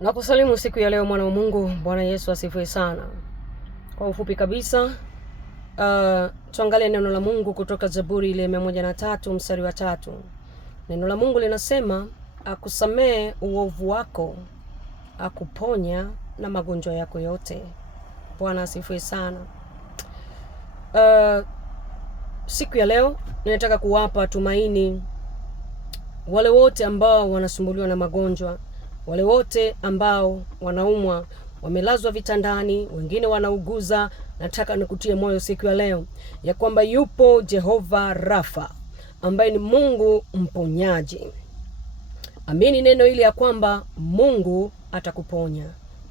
Na kusalimu siku ya leo mwana wa Mungu. Bwana Yesu asifiwe sana. Kwa ufupi kabisa, tuangalie neno la Mungu kutoka Zaburi ile 103 mstari wa 3. Neno la Mungu linasema, akusamee uovu wako, akuponya na magonjwa yako yote. Bwana asifiwe sana. Siku ya leo ninataka kuwapa tumaini wale wote ambao wanasumbuliwa na magonjwa, wale wote ambao wanaumwa, wamelazwa vitandani, wengine wanauguza. Nataka nikutie moyo siku ya leo ya kwamba yupo Jehova Rafa ambaye ni Mungu mponyaji. Amini neno hili ya kwamba Mungu atakuponya.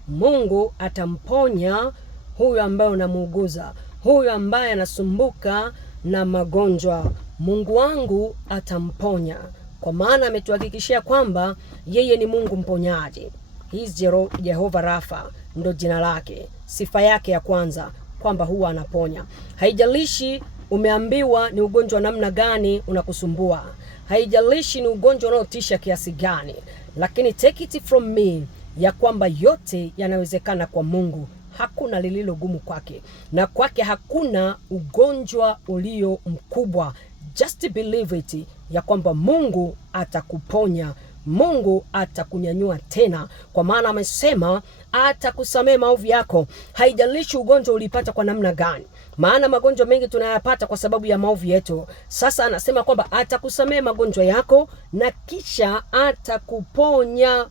Mungu atamponya huyu ambaye unamuuguza, huyu ambaye anasumbuka na magonjwa. Mungu wangu atamponya, kwa maana ametuhakikishia kwamba yeye ni Mungu mponyaji. He is Jehova Rafa, ndo jina lake, sifa yake ya kwanza, kwamba huwa anaponya. Haijalishi umeambiwa ni ugonjwa namna gani unakusumbua, haijalishi ni ugonjwa unaotisha kiasi gani, lakini take it from me ya kwamba yote yanawezekana kwa Mungu. Hakuna lililo gumu kwake, na kwake hakuna ugonjwa ulio mkubwa. Just believe it ya kwamba Mungu atakuponya, Mungu atakunyanyua tena, kwa maana amesema atakusamea maovu yako. Haijalishi ugonjwa ulipata kwa namna gani, maana magonjwa mengi tunayapata kwa sababu ya maovu yetu. Sasa anasema kwamba atakusamea magonjwa yako na kisha atakuponya.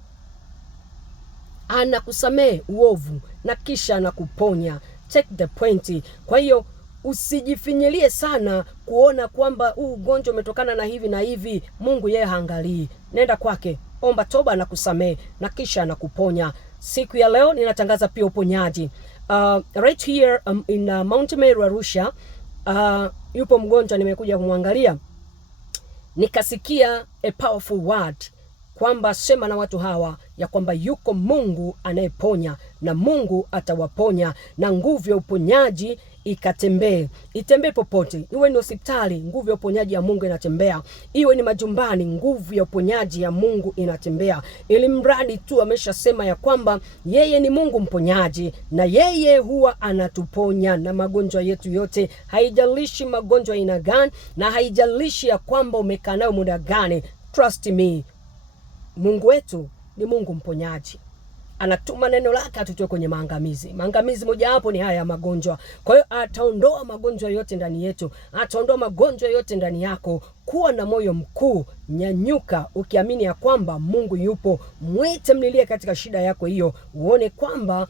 Anakusamea uovu na kisha anakuponya. Take the point. Kwa hiyo usijifinyilie sana kuona kwamba ugonjwa umetokana na hivi na hivi. Mungu yeye haangalii. Nenda kwake, omba toba na kusamea na kisha anakuponya. Siku ya leo ninatangaza pia uponyaji. Right here in Mount Meru, Arusha, yupo mgonjwa nimekuja kumwangalia. Nikasikia a powerful word kwamba sema na watu hawa ya kwamba yuko Mungu anayeponya, na Mungu atawaponya, na nguvu ya uponyaji itembee popote. Iwe ni hospitali, nguvu ya uponyaji ya Mungu inatembea. Iwe ni majumbani, nguvu ya uponyaji ya Mungu inatembea. Ili mradi tu ameshasema ya kwamba yeye ni Mungu mponyaji, na yeye huwa anatuponya na magonjwa yetu yote. Haijalishi magonjwa ina gani, na haijalishi ya kwamba umekaa nayo muda gani. Trust me, Mungu wetu ni Mungu mponyaji. Anatuma neno lake atutoe kwenye maangamizi. Maangamizi moja hapo ni haya ya magonjwa. Kwa hiyo ataondoa magonjwa yote ndani yetu, ataondoa magonjwa yote ndani yako. Kuwa na moyo mkuu, nyanyuka ukiamini ya kwamba Mungu yupo. Mwite, mlilie katika shida yako hiyo, uone kwamba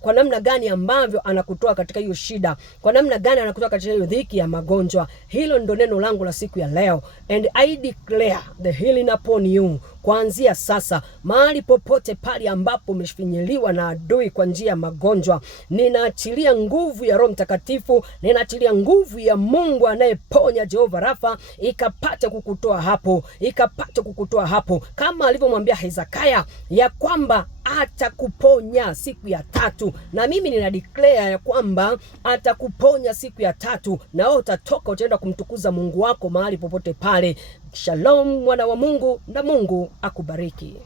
kwa namna gani ambavyo anakutoa katika hiyo shida, kwa namna gani anakutoa katika hiyo dhiki ya magonjwa. Hilo ndo neno langu la siku ya leo. And I declare the healing upon you. Kuanzia sasa, mahali popote pale ambapo umefinyiliwa na adui kwa njia ya magonjwa, ninaachilia nguvu ya Roho Mtakatifu, ninaachilia nguvu ya Mungu anayeponya, Jehova Rafa, ikapate kukutoa hapo, ikapate kukutoa hapo, kama alivyomwambia Hezekia ya kwamba atakuponya siku ya 3. Na mimi nina declare ya kwamba atakuponya siku ya 3, na wewe utatoka, utaenda kumtukuza Mungu wako mahali popote pale. Shalom mwana wa Mungu, na Mungu akubariki.